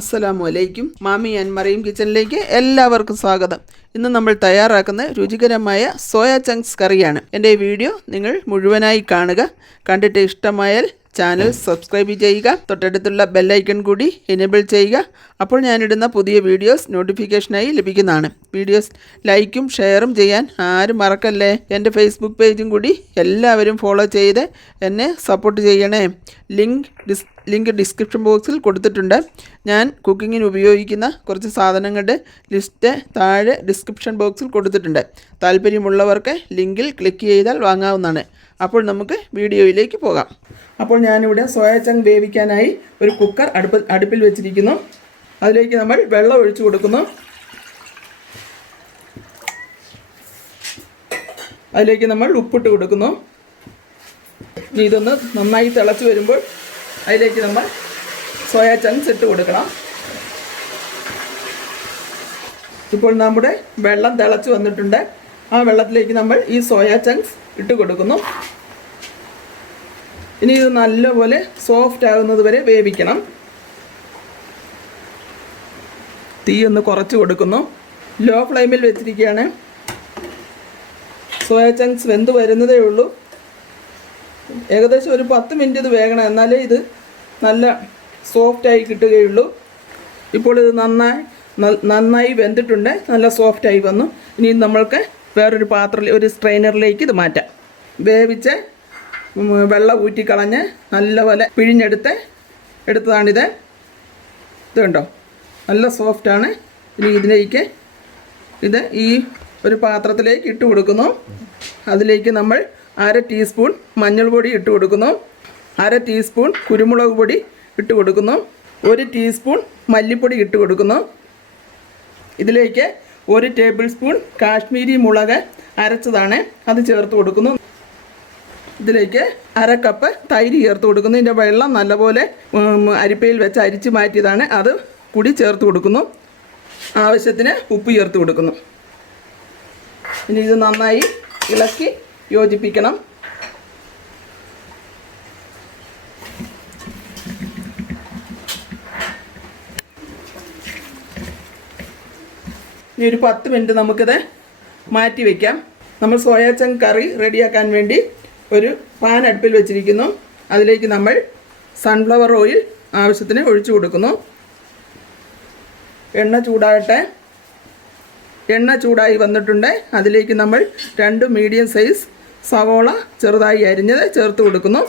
അസ്സലാമു അലൈക്കും. മാമി ആൻഡ് മറിയം കിച്ചണിലേക്ക് എല്ലാവർക്കും സ്വാഗതം. ഇന്ന് നമ്മൾ തയ്യാറാക്കുന്ന രുചികരമായ സോയ ചങ്ക്സ് കറിയാണ്. എൻ്റെ ഈ വീഡിയോ നിങ്ങൾ മുഴുവനായി കാണുക. കണ്ടിട്ട് ഇഷ്ടമായാൽ ചാനൽ സബ്സ്ക്രൈബ് ചെയ്യുക. തൊട്ടടുത്തുള്ള ബെല്ലൈക്കൺ കൂടി എനേബിൾ ചെയ്യുക. അപ്പോൾ ഞാനിടുന്ന പുതിയ വീഡിയോസ് നോട്ടിഫിക്കേഷനായി ലഭിക്കുന്നതാണ്. വീഡിയോസ് ലൈക്കും ഷെയറും ചെയ്യാൻ ആരും മറക്കല്ലേ. എൻ്റെ ഫേസ്ബുക്ക് പേജും കൂടി എല്ലാവരും ഫോളോ ചെയ്ത് എന്നെ സപ്പോർട്ട് ചെയ്യണേ. ലിങ്ക് ഡിസ്ക്രിപ്ഷൻ ബോക്സിൽ കൊടുത്തിട്ടുണ്ട്. ഞാൻ കുക്കിങ്ങിന് ഉപയോഗിക്കുന്ന കുറച്ച് സാധനങ്ങളുടെ ലിസ്റ്റ് താഴെ ഡിസ്ക്രിപ്ഷൻ ബോക്സിൽ കൊടുത്തിട്ടുണ്ട്. താല്പര്യമുള്ളവർക്ക് ലിങ്കിൽ ക്ലിക്ക് ചെയ്താൽ വാങ്ങാവുന്നതാണ്. അപ്പോൾ നമുക്ക് വീഡിയോയിലേക്ക് പോകാം. അപ്പോൾ ഞാനിവിടെ സോയ ചങ്ക് വേവിക്കാനായി ഒരു കുക്കർ അടുപ്പിൽ വെച്ചിരിക്കുന്നു. അതിലേക്ക് നമ്മൾ വെള്ളം ഒഴിച്ചു കൊടുക്കുന്നു. അതിലേക്ക് നമ്മൾ ഉപ്പിട്ട് കൊടുക്കുന്നു. ഇനി ഇതൊന്ന് നന്നായി തിളച്ച് വരുമ്പോൾ അതിലേക്ക് നമ്മൾ സോയ ചങ്ക്സ് ഇട്ട് കൊടുക്കണം. ഇപ്പോൾ നമ്മുടെ വെള്ളം തിളച്ച് വന്നിട്ടുണ്ട്. ആ വെള്ളത്തിലേക്ക് നമ്മൾ ഈ സോയ ചങ്ക്സ് ഇട്ട് കൊടുക്കുന്നു. ഇനി ഇത് നല്ലപോലെ സോഫ്റ്റ് ആകുന്നത് വരെ വേവിക്കണം. തീ ഒന്ന് കുറച്ച് കൊടുക്കുന്നു. ലോ ഫ്ലെയിമിൽ വെച്ചിരിക്കുകയാണ്. സോയ ചങ്ക്സ് വെന്ത് വരുന്നതേ ഉള്ളൂ. ഏകദേശം ഒരു 10 മിനിറ്റ് ഇത് വേകണം, എന്നാലേ ഇത് നല്ല സോഫ്റ്റായി കിട്ടുകയുള്ളൂ. ഇപ്പോൾ ഇത് നന്നായി വെന്തിട്ടുണ്ട്, നല്ല സോഫ്റ്റായി വന്നു. ഇനി നമ്മൾക്ക് വേറൊരു പാത്രത്തിൽ ഒരു സ്ട്രെയിനറിലേക്ക് ഇത് മാറ്റാം. വേവിച്ച് വെള്ളം ഊറ്റിക്കളഞ്ഞ് നല്ലപോലെ എടുത്തതാണിത്. ഇത് കണ്ടോ, നല്ല സോഫ്റ്റാണ്. ഇനി ഇതിലേക്ക് ഈ ഒരു പാത്രത്തിലേക്ക് ഇട്ട് കൊടുക്കുന്നു. അതിലേക്ക് നമ്മൾ 1/2 ടീസ്പൂൺ മഞ്ഞൾപ്പൊടി ഇട്ട് കൊടുക്കുന്നു. 1/2 ടീസ്പൂൺ കുരുമുളക് പൊടി ഇട്ട് കൊടുക്കുന്നു. 1 ടീസ്പൂൺ മല്ലിപ്പൊടി ഇട്ട് കൊടുക്കുന്നു. ഇതിലേക്ക് 1 ടേബിൾ സ്പൂൺ കാശ്മീരി മുളക് അരച്ചതാണ്, അത് ചേർത്ത് കൊടുക്കുന്നു. ഇതിലേക്ക് 1/2 കപ്പ് തൈര് ചേർത്ത് കൊടുക്കുന്നു. ഇതിൻ്റെ വെള്ളം നല്ലപോലെ അരിപ്പയിൽ വെച്ച് അരിച്ച് മാറ്റിയതാണ്, അത് കൂടി ചേർത്ത് കൊടുക്കുന്നു. ആവശ്യത്തിന് ഉപ്പ് ചേർത്ത് കൊടുക്കുന്നു. ഇനി ഇത് നന്നായി ഇളക്കി യോജിപ്പിക്കണം. ഇനി ഒരു 10 മിനിറ്റ് നമുക്കിത് മാറ്റി വയ്ക്കാം. നമ്മൾ സോയ ചങ്ക് കറി റെഡിയാക്കാൻ വേണ്ടി ഒരു പാൻ അടുപ്പിൽ വെച്ചിരിക്കുന്നു. അതിലേക്ക് നമ്മൾ സൺഫ്ലവർ ഓയിൽ ആവശ്യത്തിന് ഒഴിച്ചു കൊടുക്കുന്നു. എണ്ണ ചൂടാകട്ടെ. എണ്ണ ചൂടായി വന്നിട്ടുണ്ട്. അതിലേക്ക് നമ്മൾ 2 മീഡിയം സൈസ് സവോള ചെറുതായി അരിഞ്ഞത് ചേർത്ത് കൊടുക്കുന്നു.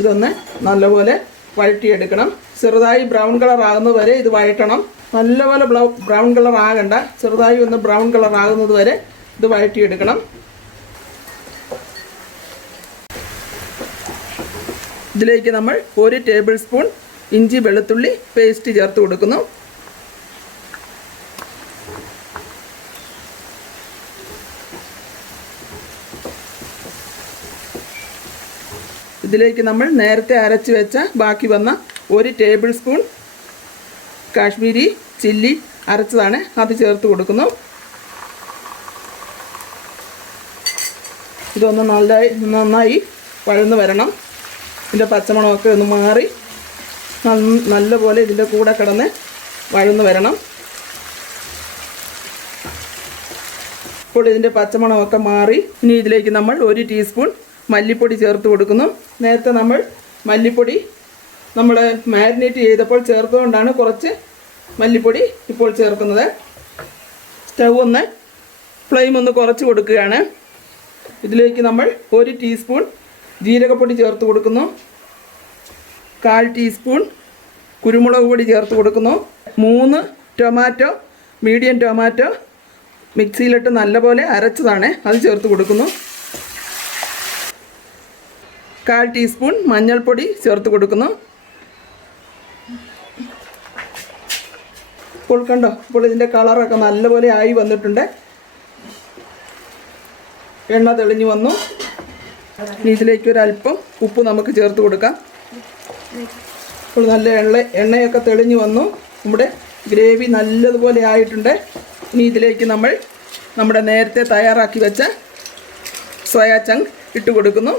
ഇതൊന്ന് നല്ലപോലെ വഴറ്റിയെടുക്കണം. ചെറുതായി ബ്രൗൺ കളർ ആകുന്നത് വരെ ഇത് വഴറ്റണം. നല്ലപോലെ ബ്രൗൺ കളർ ആകണ്ട, ചെറുതായി ഒന്ന് ബ്രൗൺ കളർ ആകുന്നത് വരെ ഇത് വഴറ്റിയെടുക്കണം. ഇതിലേക്ക് നമ്മൾ 1 ടേബിൾ സ്പൂൺ ഇഞ്ചി വെളുത്തുള്ളി പേസ്റ്റ് ചേർത്ത് കൊടുക്കുന്നു. ഇതിലേക്ക് നമ്മൾ നേരത്തെ അരച്ച് വെച്ച ബാക്കി വന്ന 1 ടേബിൾ സ്പൂൺ കാശ്മീരി ചില്ലി അരച്ചതാണ്, അത് ചേർത്ത് കൊടുക്കുന്നു. ഇതൊന്ന് നന്നായി വഴന്ന് വരണം. ഇതിൻ്റെ പച്ചമണമൊക്കെ ഒന്ന് മാറി നല്ലപോലെ ഇതിൻ്റെ കൂടെ കിടന്ന് വഴന്ന് വരണം. ഇപ്പോൾ ഇതിൻ്റെ പച്ചമണമൊക്കെ മാറി. ഇനി ഇതിലേക്ക് നമ്മൾ 1 ടീസ്പൂൺ മല്ലിപ്പൊടി ചേർത്ത് കൊടുക്കുന്നു. നേരത്തെ നമ്മൾ മല്ലിപ്പൊടി മാരിനേറ്റ് ചെയ്തപ്പോൾ ചേർത്തുകൊണ്ടാണ് കുറച്ച് മല്ലിപ്പൊടി ഇപ്പോൾ ചേർക്കുന്നത്. ഫ്ലെയിം ഒന്ന് കുറച്ച് കൊടുക്കുകയാണ്. ഇതിലേക്ക് നമ്മൾ 1 ടീസ്പൂൺ ജീരകപ്പൊടി ചേർത്ത് കൊടുക്കുന്നു. 1/4 ടീസ്പൂൺ കുരുമുളക് പൊടി ചേർത്ത് കൊടുക്കുന്നു. 3 ടൊമാറ്റോ, മീഡിയം ടൊമാറ്റോ മിക്സിയിലിട്ട് നല്ലപോലെ അരച്ചതാണ്, അത് ചേർത്ത് കൊടുക്കുന്നു. 1/4 ടീസ്പൂൺ മഞ്ഞൾപ്പൊടി ചേർത്ത് കൊടുക്കുന്നു. ഇപ്പോൾ കണ്ടോ, ഇപ്പോൾ ഇതിൻ്റെ കളറൊക്കെ നല്ലപോലെ ആയി വന്നിട്ടുണ്ട്. എണ്ണ തെളിഞ്ഞു വന്നു. ഇനി ഇതിലേക്ക് ഒരല്പം ഉപ്പ് നമുക്ക് ചേർത്ത് കൊടുക്കാം. ഇപ്പോൾ നല്ല എണ്ണയൊക്കെ തെളിഞ്ഞു വന്നു. നമ്മുടെ ഗ്രേവി നല്ലതുപോലെ ആയിട്ടുണ്ട്. ഇനി ഇതിലേക്ക് നമ്മൾ നമ്മുടെ നേരത്തെ തയ്യാറാക്കി വെച്ച സോയ ചങ്ക് ഇട്ട് കൊടുക്കുന്നു.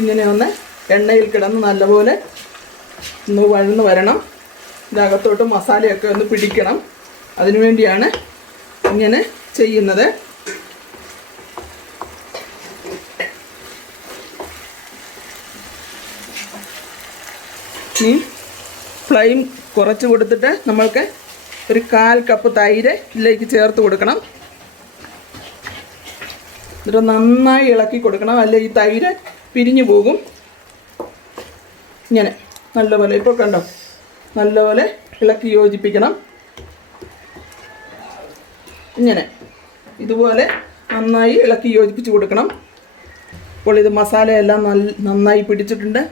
ഇങ്ങനെ ഒന്ന് എണ്ണയിൽ കിടന്ന് നല്ലപോലെ ഒന്ന് വഴന്ന് വരണം. ഇതിനകത്തോട്ട് മസാലയൊക്കെ ഒന്ന് പിടിക്കണം. അതിനുവേണ്ടിയാണ് ഇങ്ങനെ ചെയ്യുന്നത്. ഇനി ഫ്ലെയിം കുറച്ച് കൊടുത്തിട്ട് നമ്മൾക്ക് ഒരു 1/4 കപ്പ് തൈര് ഇതിലേക്ക് ചേർത്ത് കൊടുക്കണം. എന്നിട്ട് നന്നായി ഇളക്കി കൊടുക്കണം, അല്ലെങ്കിൽ ഈ തൈര് പിരിഞ്ഞു പോകും. ഇങ്ങനെ നല്ലപോലെ, ഇപ്പോൾ കണ്ടോ, നല്ലപോലെ ഇളക്കി യോജിപ്പിക്കണം. ഇങ്ങനെ ഇതുപോലെ നന്നായി ഇളക്കി യോജിപ്പിച്ച് കൊടുക്കണം. അപ്പോൾ ഇത് മസാലയെല്ലാം നന്നായി പിടിച്ചിട്ടുണ്ട്.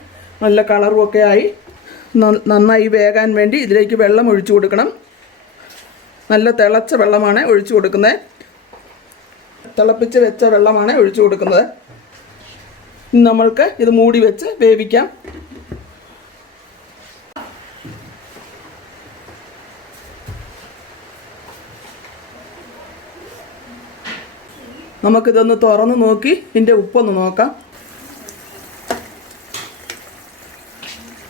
നല്ല കളറും ഒക്കെ ആയി. നന്നായി വേകാൻ വേണ്ടി ഇതിലേക്ക് വെള്ളം ഒഴിച്ചു കൊടുക്കണം. നല്ല തിളച്ച വെള്ളമാണ് ഒഴിച്ചു കൊടുക്കുന്നത്. തിളപ്പിച്ച് വെച്ച വെള്ളമാണ് ഒഴിച്ചു കൊടുക്കുന്നത്. നമ്മൾക്ക് ഇത് മൂടി വെച്ച് വേവിക്കാം. നമുക്കിതൊന്ന് തുറന്ന് നോക്കി ഇതിൻ്റെ ഉപ്പൊന്ന് നോക്കാം.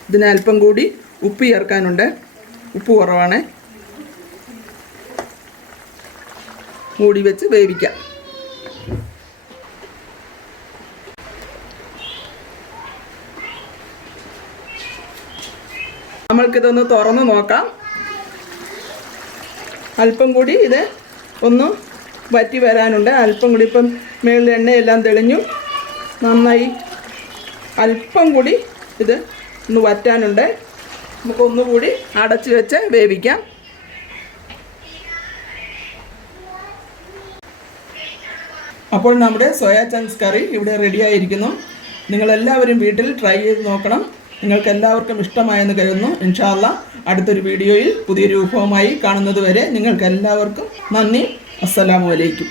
ഇതിന് അല്പം കൂടി ഉപ്പ് ചേർക്കാനുണ്ട്. ഉപ്പ് കുറവാണ്. മൂടി വെച്ച് വേവിക്കാം. നമ്മൾക്കിതൊന്ന് തുറന്ന് നോക്കാം. അല്പം കൂടി ഇത് ഒന്ന് വറ്റി വരാനുണ്ട്. അല്പം കൂടി, ഇപ്പം മേളിൽ എണ്ണയെല്ലാം തെളിഞ്ഞു നന്നായി. അല്പം കൂടി ഇത് ഒന്ന് വറ്റാനുണ്ട്. നമുക്കൊന്നുകൂടി അടച്ച് വെച്ച് വേവിക്കാം. അപ്പോൾ നമ്മുടെ സോയ ചങ്ക്സ് കറി ഇവിടെ റെഡിയായിരിക്കുന്നു. നിങ്ങളെല്ലാവരും വീട്ടിൽ ട്രൈ ചെയ്ത് നോക്കണം. നിങ്ങൾക്ക് എല്ലാവർക്കും ഇഷ്ടമായെന്ന് കരുതുന്നു. ഇൻഷാ അല്ലാഹ് അടുത്തൊരു വീഡിയോയിൽ പുതിയൊരു വിഭവമായി കാണുന്നത് വരെ നിങ്ങൾക്ക് എല്ലാവർക്കും നന്ദി. അസ്സലാമു അലൈക്കും.